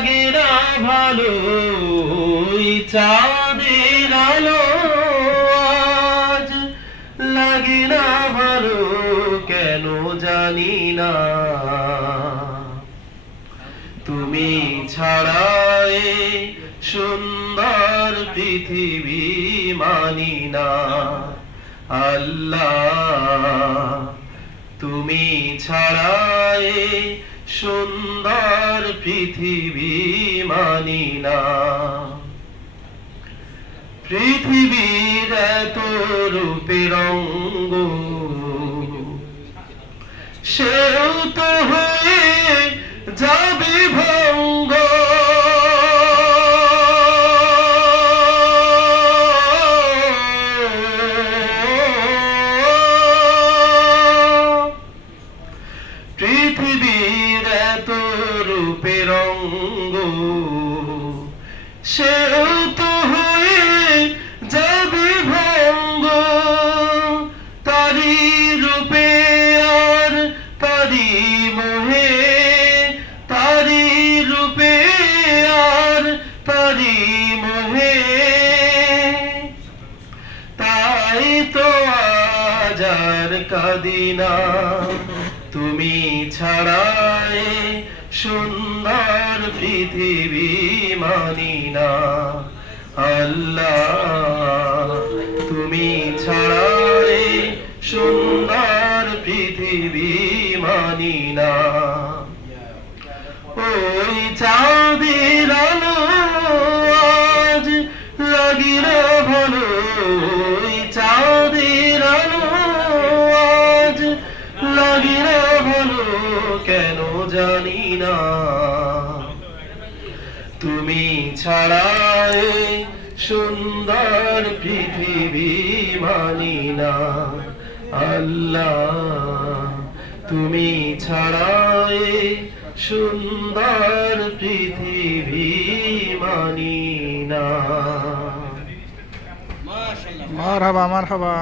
লাগে না ভালো ওই চাঁদের আলো আজ লাগে না ভালো কেন জানি না তুমি ছাড়া এ সুন্দর পৃথিবী মানি না আল্লাহ তুমি ছাড়া এ সুন্দর পৃথিবী মানি না পৃথিবীর এত রূপের রঙ্গ সেও তো হয়ে যাবে ভঙ্গ পৃথিবীর এত রূপের রঙ্গ সেও তো হয়ে যাবে ভঙ্গ তারি রূপে আর তারি মোহে তারি রূপে আর তারি মোহে তাই তো আজ আর কাঁদিনা তুমি ছাড়াই সুন্দর পৃথিবী মানি না আল্লাহ তুমি ছাড়াই সুন্দর পৃথিবী মানি না ওই চাঁদের আলো আজ লাগে না ভালো ওই চাঁদের আলো আজ লাগে না ভালো কেন জানি না তুমি ছাড়া এ সুন্দর পৃথিবী মানি না আল্লাহ তুমি ছাড়া এ সুন্দর পৃথিবী মানি না মারহাবা মারহাবা।